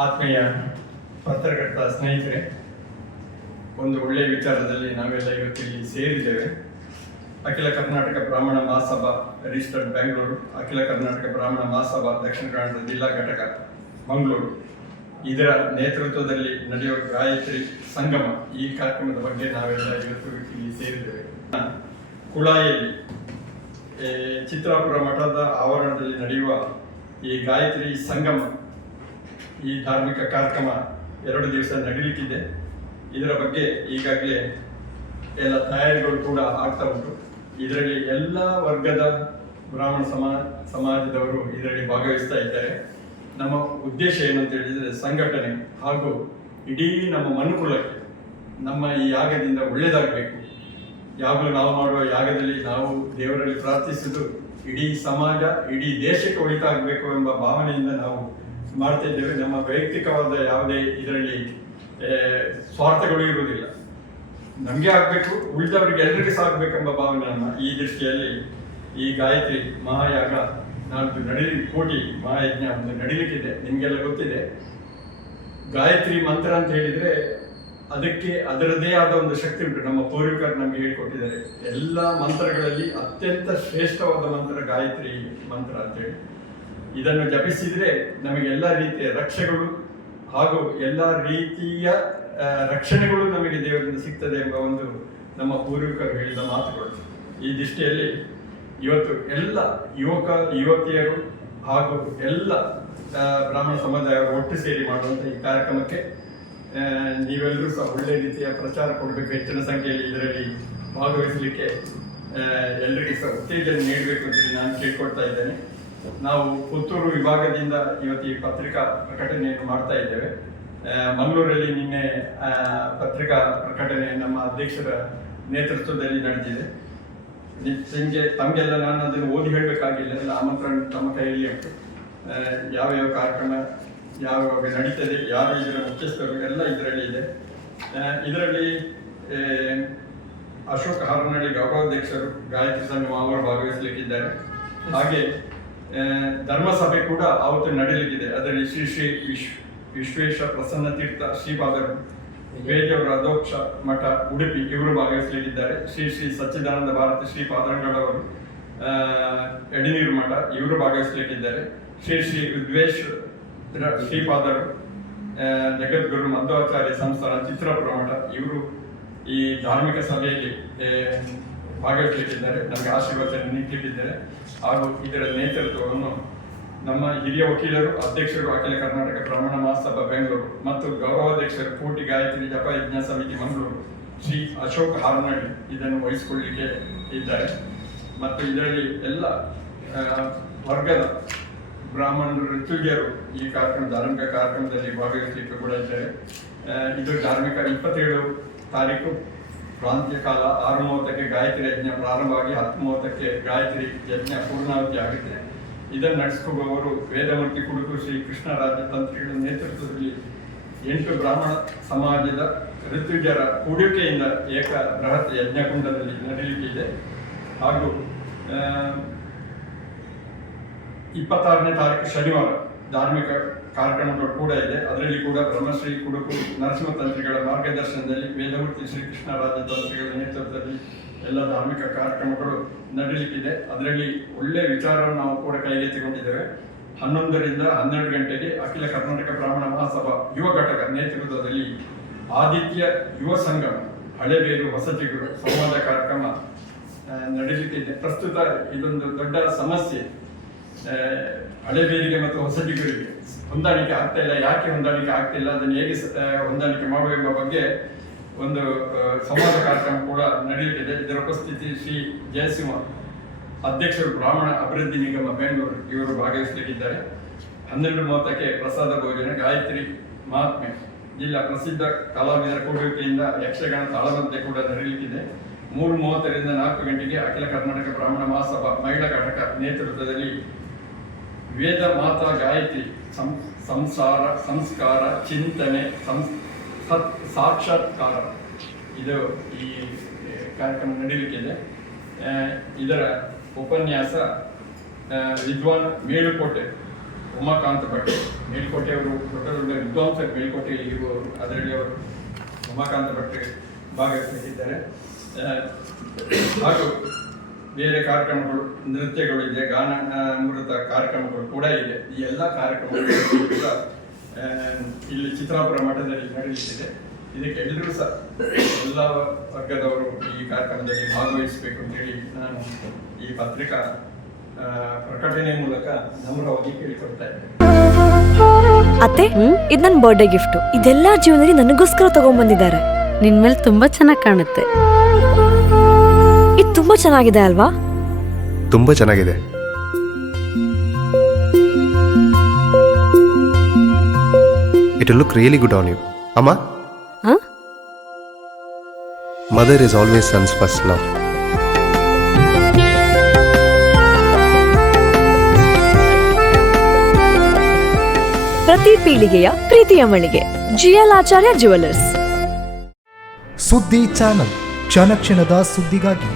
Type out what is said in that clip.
ಆತ್ಮೀಯ ಪತ್ರಕರ್ತ ಸ್ನೇಹಿತರೆ, ಒಂದು ಒಳ್ಳೆಯ ವಿಚಾರದಲ್ಲಿ ನಾವೆಲ್ಲ ಇವತ್ತಿಲ್ಲಿ ಸೇರಿದ್ದೇವೆ. ಅಖಿಲ ಕರ್ನಾಟಕ ಬ್ರಾಹ್ಮಣ ಮಹಾಸಭಾ ರಿಜಿಸ್ಟರ್ಡ್ ಬೆಂಗಳೂರು, ಅಖಿಲ ಕರ್ನಾಟಕ ಬ್ರಾಹ್ಮಣ ಮಹಾಸಭಾ ದಕ್ಷಿಣ ಕನ್ನಡ ಜಿಲ್ಲಾ ಘಟಕ ಮಂಗಳೂರು, ಇದರ ನೇತೃತ್ವದಲ್ಲಿ ನಡೆಯುವ ಗಾಯತ್ರಿ ಸಂಗಮ ಈ ಕಾರ್ಯಕ್ರಮದ ಬಗ್ಗೆ ನಾವೆಲ್ಲ ಇವತ್ತು ಇಲ್ಲಿ ಸೇರಿದ್ದೇವೆ. ಕುಳಾಯಲ್ಲಿ ಚಿತ್ರಾಪುರ ಮಠದ ಆವರಣದಲ್ಲಿ ನಡೆಯುವ ಈ ಗಾಯತ್ರಿ ಸಂಗಮ, ಈ ಧಾರ್ಮಿಕ ಕಾರ್ಯಕ್ರಮ 2 ದಿವಸ ನಡೀಲಿಕ್ಕಿದೆ. ಇದರ ಬಗ್ಗೆ ಈಗಾಗಲೇ ಎಲ್ಲ ತಯಾರಿಗಳು ಕೂಡ ಆಗ್ತಾ ಉಂಟು. ಇದರಲ್ಲಿ ಎಲ್ಲ ವರ್ಗದ ಬ್ರಾಹ್ಮಣ ಸಮಾಜದವರು ಇದರಲ್ಲಿ ಭಾಗವಹಿಸ್ತಾ ಇದ್ದಾರೆ. ನಮ್ಮ ಉದ್ದೇಶ ಏನಂತ ಹೇಳಿದರೆ ಸಂಘಟನೆ ಹಾಗೂ ಇಡೀ ನಮ್ಮ ಮನುಕುಲಕ್ಕೆ ನಮ್ಮ ಈ ಯಾಗದಿಂದ ಒಳ್ಳೆಯದಾಗಬೇಕು. ಯಾವಾಗಲೂ ನಾವು ಮಾಡುವ ಯಾಗದಲ್ಲಿ ನಾವು ದೇವರಲ್ಲಿ ಪ್ರಾರ್ಥಿಸುವುದು ಇಡೀ ಸಮಾಜ, ಇಡೀ ದೇಶಕ್ಕೆ ಒಳಿತಾಗಬೇಕು ಎಂಬ ಭಾವನೆಯಿಂದ ನಾವು ಮಾಡ್ತಾ ಇದ್ದೇವೆ. ನಮ್ಮ ವೈಯಕ್ತಿಕವಾದ ಯಾವುದೇ ಇದರಲ್ಲಿ ಸ್ವಾರ್ಥಗಳು ಇರುವುದಿಲ್ಲ. ನಮಗೆ ಆಗಬೇಕು, ಉಳಿದವರಿಗೆ ಎಲ್ಲರಿಗೂ ಸಾಗಬೇಕೆಂಬ ಭಾವನೆ ನಮ್ಮ ಈ ದೃಷ್ಟಿಯಲ್ಲಿ ಈ ಗಾಯತ್ರಿ ಮಹಾಯಾಗ ನಾಲ್ಕು ಕೋಟಿ ಮಹಾಯಜ್ಞ ಒಂದು ನಡೀಲಿಕ್ಕಿದೆ. ನಿಮಗೆಲ್ಲ ಗೊತ್ತಿದೆ, ಗಾಯತ್ರಿ ಮಂತ್ರ ಅಂತ ಹೇಳಿದರೆ ಅದಕ್ಕೆ ಅದರದೇ ಆದ ಒಂದು ಶಕ್ತಿ ಉಂಟು. ನಮ್ಮ ಪೂರ್ವಿಕರು ನಮಗೆ ಹೇಳಿಕೊಟ್ಟಿದ್ದಾರೆ. ಎಲ್ಲ ಮಂತ್ರಗಳಲ್ಲಿ ಅತ್ಯಂತ ಶ್ರೇಷ್ಠವಾದ ಮಂತ್ರ ಗಾಯತ್ರಿ ಮಂತ್ರ ಅಂತೇಳಿ. ಇದನ್ನು ಜಪಿಸಿದರೆ ನಮಗೆ ಎಲ್ಲ ರೀತಿಯ ರಕ್ಷೆಗಳು ಹಾಗೂ ಎಲ್ಲ ರೀತಿಯ ರಕ್ಷಣೆಗಳು ನಮಗೆ ದೇವರಿಂದ ಸಿಗ್ತದೆ ಎಂಬ ಒಂದು ನಮ್ಮ ಪೂರ್ವಿಕರು ಹೇಳಿದ ಮಾತುಗಳು. ಈ ದೃಷ್ಟಿಯಲ್ಲಿ ಇವತ್ತು ಎಲ್ಲ ಯುವತಿಯರು ಹಾಗೂ ಎಲ್ಲ ಬ್ರಾಹ್ಮಣ ಸಮುದಾಯವರು ಒಟ್ಟು ಸೇರಿ ಮಾಡುವಂಥ ಈ ಕಾರ್ಯಕ್ರಮಕ್ಕೆ ನೀವೆಲ್ಲರೂ ಸಹ ಒಳ್ಳೆಯ ರೀತಿಯ ಪ್ರಚಾರ ಕೊಡಬೇಕು. ಹೆಚ್ಚಿನ ಸಂಖ್ಯೆಯಲ್ಲಿ ಇದರಲ್ಲಿ ಭಾಗವಹಿಸಲಿಕ್ಕೆ ಎಲ್ಲರಿಗೂ ಸಹ ಉತ್ತೇಜನ ನೀಡಬೇಕು ಅಂತೇಳಿ ನಾನು ಕೇಳ್ಕೊಳ್ತಾ ಇದ್ದೇನೆ. ನಾವು ಪುತ್ತೂರು ವಿಭಾಗದಿಂದ ಇವತ್ತು ಈ ಪತ್ರಿಕಾ ಪ್ರಕಟಣೆಯನ್ನು ಮಾಡ್ತಾ ಇದ್ದೇವೆ. ಮಂಗಳೂರಲ್ಲಿ ನಿನ್ನೆ ಪತ್ರಿಕಾ ಪ್ರಕಟಣೆ ನಮ್ಮ ಅಧ್ಯಕ್ಷರ ನೇತೃತ್ವದಲ್ಲಿ ನಡೆದಿದೆ. ತಮಗೆಲ್ಲ ನಾನು ಅದನ್ನು ಓದಿ ಹೇಳಬೇಕಾಗಿಲ್ಲ, ಎಲ್ಲ ಆಮಂತ್ರಣ ತಮ್ಮ ಕೈಯಲ್ಲಿ ಉಂಟು. ಯಾವ್ಯಾವ ಕಾರ್ಯಕ್ರಮ ಯಾವಾಗ ನಡೀತದೆ, ಯಾರು ಇದರ ಮುಖ್ಯಸ್ಥರು ಎಲ್ಲ ಇದರಲ್ಲಿ ಇದೆ. ಇದರಲ್ಲಿ ಅಶೋಕ್ ಹಾರನಹಳ್ಳಿ ಗೌರವಾಧ್ಯಕ್ಷರು ಗಾಯತ್ರಿ ಸಂಗಮ ಅವರು ಭಾಗವಹಿಸಲಿಕ್ಕಿದ್ದಾರೆ. ಹಾಗೆ ಧರ್ಮಸಭೆ ಕೂಡ ಅವತ್ತು ನಡೀಲಿಕ್ಕಿದೆ. ಅದರಲ್ಲಿ ಶ್ರೀ ಶ್ರೀ ವಿಶ್ವೇಶ ಪ್ರಸನ್ನ ತೀರ್ಥ ಶ್ರೀಪಾದರು ಬೇಜವರ ಅಧೋಕ್ಷ ಮಠ ಉಡುಪಿ ಇವರು ಭಾಗವಹಿಸಲಿದ್ದಾರೆ. ಶ್ರೀ ಶ್ರೀ ಸಚ್ಚಿದಾನಂದ ಭಾರತಿ ಶ್ರೀಪಾದಂಗಳವರು ಎಡಿನೀರು ಮಠ ಇವರು ಭಾಗವಹಿಸಲಿಕ್ಕಿದ್ದಾರೆ. ಶ್ರೀ ಶ್ರೀ ವಿದ್ವೇಶ್ವರ ಶ್ರೀಪಾದರು ಜಗದ್ಗುರು ಮಧ್ವಾಚಾರ್ಯ ಸಂಸ್ಥಾನ ಚಿತ್ರಾಪುರ ಮಠ ಇವರು ಈ ಧಾರ್ಮಿಕ ಸಭೆಯಲ್ಲಿ ಭಾಗವಹಿಸಲಿಕ್ಕಿದ್ದಾರೆ. ನಮಗೆ ಆಶೀರ್ವಚನ ನೀಡಲಿಕ್ಕಿದ್ದಾರೆ. ಹಾಗೂ ಇದರ ನೇತೃತ್ವವನ್ನು ನಮ್ಮ ಹಿರಿಯ ವಕೀಲರು, ಅಧ್ಯಕ್ಷರು ಅಖಿಲ ಕರ್ನಾಟಕ ಬ್ರಾಹ್ಮಣ ಮಹಾಸಭಾ ಬೆಂಗಳೂರು ಮತ್ತು ಗೌರವಾಧ್ಯಕ್ಷರು ಕೋಟಿ ಗಾಯತ್ರಿ ಜಪ ಯಜ್ಞ ಸಮಿತಿ ಮಂಗಳೂರು ಶ್ರೀ ಅಶೋಕ್ ಹಾರನಹಳ್ಳಿ ಇದನ್ನು ವಹಿಸಿಕೊಳ್ಳಲಿಕ್ಕೆ ಇದ್ದಾರೆ. ಮತ್ತು ಇದರಲ್ಲಿ ಎಲ್ಲ ವರ್ಗದ ಬ್ರಾಹ್ಮಣರು, ಋತುಜರು ಈ ಧಾರ್ಮಿಕ ಕಾರ್ಯಕ್ರಮದಲ್ಲಿ ಭಾಗವಹಿಸಲಿಕ್ಕೆ ಕೂಡ ಇದ್ದಾರೆ. ಇದು ಧಾರ್ಮಿಕ 27 ತಾರೀಕು ಪ್ರಾಂತ್ಯ ಕಾಲ 6:30ಕ್ಕೆ ಗಾಯತ್ರಿ ಯಜ್ಞ ಪ್ರಾರಂಭವಾಗಿ 10:30ಕ್ಕೆ ಗಾಯತ್ರಿ ಯಜ್ಞ ಪೂರ್ಣಾವತಿ ಆಗುತ್ತೆ. ಇದನ್ನು ನಡೆಸಿಕೊಳ್ಳುವವರು ವೇದಮೂರ್ತಿ ಕುಡುಕು ಶ್ರೀ ಕೃಷ್ಣರಾಜ ತಂತ್ರಿಗಳ ನೇತೃತ್ವದಲ್ಲಿ 8 ಬ್ರಾಹ್ಮಣ ಸಮಾಜದ ಋತುಜರ ಕೂಡುವಿಕೆಯಿಂದ ಏಕ ಬೃಹತ್ ಯಜ್ಞಕುಂಡದಲ್ಲಿ ನಡೆಯಲಿಕ್ಕಿದೆ. ಹಾಗೂ 26ನೇ ತಾರೀಕು ಶನಿವಾರ ಧಾರ್ಮಿಕ ಕಾರ್ಯಕ್ರಮಗಳು ಕೂಡ ಇದೆ. ಅದರಲ್ಲಿ ಕೂಡ ಬ್ರಹ್ಮಶ್ರೀ ಕುಡುಕು ನರಸಿಂಹ ತಂತ್ರಿಗಳ ಮಾರ್ಗದರ್ಶನದಲ್ಲಿ ವೇದಮೂರ್ತಿ ಶ್ರೀ ಕೃಷ್ಣರಾಜ ತಂತ್ರಿಗಳ ನೇತೃತ್ವದಲ್ಲಿ ಎಲ್ಲ ಧಾರ್ಮಿಕ ಕಾರ್ಯಕ್ರಮಗಳು ನಡೆಯಲಿಕ್ಕಿದೆ. ಅದರಲ್ಲಿ ಒಳ್ಳೆಯ ವಿಚಾರವನ್ನು ನಾವು ಕೂಡ ಕೈಗೆತ್ತಿಕೊಂಡಿದ್ದೇವೆ. 11ರಿಂದ 12 ಗಂಟೆಗೆ ಅಖಿಲ ಕರ್ನಾಟಕ ಬ್ರಾಹ್ಮಣ ಮಹಾಸಭಾ ಯುವ ಘಟಕ ನೇತೃತ್ವದಲ್ಲಿ ಆದಿತ್ಯ ಯುವ ಸಂಗಮ ಹಳೆಬೇರು ಹೊಸಚಿಗುರು ಸಂವಾದ ಕಾರ್ಯಕ್ರಮ ನಡೆಯಲಿಕ್ಕಿದೆ. ಪ್ರಸ್ತುತ ಇದೊಂದು ದೊಡ್ಡ ಸಮಸ್ಯೆ, ಹಳೆಬೇರಿಗೆ ಮತ್ತು ಹೊಸಚಿಗುರಿಗೆ ಹೊಂದಾಣಿಕೆ ಆಗ್ತಾ ಇಲ್ಲ. ಯಾಕೆ ಹೊಂದಾಣಿಕೆ ಆಗ್ತಿಲ್ಲ, ಅದನ್ನು ಹೇಗೆ ಹೊಂದಾಣಿಕೆ ಮಾಡುವ ಎಂಬ ಬಗ್ಗೆ ಒಂದು ಸಂವಾದ ಕಾರ್ಯಕ್ರಮ ಕೂಡ ನಡೆಯಲಿದೆ. ಇದರ ಉಪಸ್ಥಿತಿ ಶ್ರೀ ಜಯಸಿಂಹ ಅಧ್ಯಕ್ಷರು ಬ್ರಾಹ್ಮಣ ಅಭಿವೃದ್ಧಿ ನಿಗಮ ಬೆಂಗಳೂರು ಇವರು ಭಾಗವಹಿಸಲಿಕ್ಕಿದ್ದಾರೆ. 12:30ಕ್ಕೆ ಪ್ರಸಾದ ಭೋಜನ ಗಾಯತ್ರಿ ಮಹಾತ್ಮೆ ಜಿಲ್ಲಾ ಪ್ರಸಿದ್ಧ ಕಲಾವಿದರ ಕೊಡುವಿಕೆಯಿಂದ ಯಕ್ಷಗಾನ ತಾಳಮದ್ದೆ ಕೂಡ ನಡೆಯಲಿಕ್ಕಿದೆ. 3:30ರಿಂದ 4 ಗಂಟೆಗೆ ಅಖಿಲ ಕರ್ನಾಟಕ ಬ್ರಾಹ್ಮಣ ಮಹಾಸಭಾ ಮಹಿಳಾ ಘಟಕ ನೇತೃತ್ವದಲ್ಲಿ ವೇದ ಮಾತಾ ಗಾಯತ್ರಿ ಸಂಸಾರ ಸಂಸ್ಕಾರ ಚಿಂತನೆ ಸಾಕ್ಷಾತ್ಕಾರ ಇದು ಈ ಕಾರ್ಯಕ್ರಮ ನಡೆಯಲಿಕ್ಕಿದೆ. ಇದರ ಉಪನ್ಯಾಸ ವಿದ್ವಾನ್ ಮೇಲುಕೋಟೆ ಉಮಾಕಾಂತ ಭಟ್ ಮೇಲ್ಕೋಟೆಯವರು, ದೊಡ್ಡ ದೊಡ್ಡ ವಿದ್ವಾಂಸರು ಮೇಲ್ಕೋಟೆಯಲ್ಲಿ ಇರುವವರು, ಅದರಲ್ಲಿ ಅವರು ಉಮಾಕಾಂತ ಭಟ್ ಭಾಗವಹಿಸಿದ್ದಾರೆ. ಹಾಗೂ ಬೇರೆ ಕಾರ್ಯಕ್ರಮಗಳು, ನೃತ್ಯಗಳು ಇದೆ, ಗಾನ ಅಮೃತ ಕಾರ್ಯಕ್ರಮಗಳು ಕೂಡ ಇದೆ. ಈ ಎಲ್ಲ ಕಾರ್ಯಕ್ರಮಗಳು ಕೂಡ ಇಲ್ಲಿ ಚಿತ್ರಾಪುರ ಮಠದಲ್ಲಿ ನಡೆಯುತ್ತಿದೆ. ಇದಕ್ಕೆ ಎಲ್ಲರೂ ಸಹ ಎಲ್ಲ ವರ್ಗದವರು ಈ ಕಾರ್ಯಕ್ರಮದಲ್ಲಿ ಭಾಗವಹಿಸಬೇಕು ಅಂತೇಳಿ ನಾನು ಈ ಪತ್ರಿಕಾ ಪ್ರಕಟಣೆ ಮೂಲಕ ನಮ್ರವಾಗಿ ಕೇಳಿಕೊಳ್ತಾ ಇದ್ದೇನೆ. ಅತ್ತೆ, ಇದು ನನ್ನ ಬರ್ಡೇ ಗಿಫ್ಟ್. ಇದೆಲ್ಲ ಜೀವನದಲ್ಲಿ ನನಗೋಸ್ಕರ ತಗೊಂಡ್ಬಂದಿದ್ದಾರೆ. ನಿನ್ ಮೇಲೆ ತುಂಬಾ ಚೆನ್ನಾಗಿ ಕಾಣುತ್ತೆ. ಇದು ತುಂಬಾ ಚೆನ್ನಾಗಿದೆ ಅಲ್ವಾ? ತುಂಬಾ ಚೆನ್ನಾಗಿದೆ. It will look really good on you. Amma? Huh? Mother is always son's first love. ಪ್ರತಿ ಪೀಳಿಗೆಯ ಪ್ರೀತಿಯ ಮಳಿಗೆ ಜಿಎಲ್ ಆಚಾರ್ಯ ಜ್ಯುವೆಲರ್ಸ್. ಸುದ್ದಿ ಚಾನಲ್, ಕ್ಷಣ ಕ್ಷಣದ ಸುದ್ದಿಗಾಗಿ.